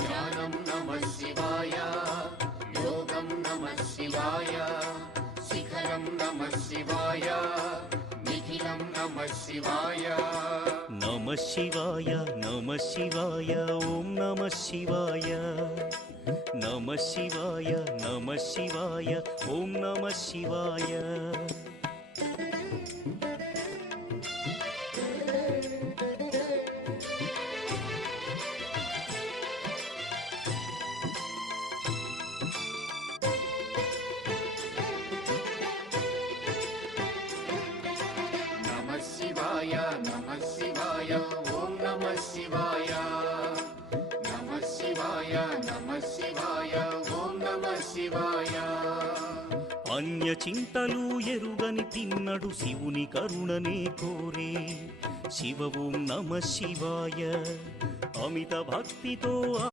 य योगं नमः शिवाय। शिखलं नमः शिवाय। मिथिलं नमः शिवाय। नमः शिवाय नमः शिवाय ॐ नमः शिवाय। नमः शिवाय नमः शिवाय ॐ नमः शिवाय। శివాయ నమ శివాయ ఓం నమ శివాయ. నమ శివాయ నమ శివాయ ఓం నమ శివాయ. అన్య చింతలు ఎరుగని తిన్నడు శివుని కరుణనే కోరే. శివ ఓం నమ శివాయ అమిత భక్తితో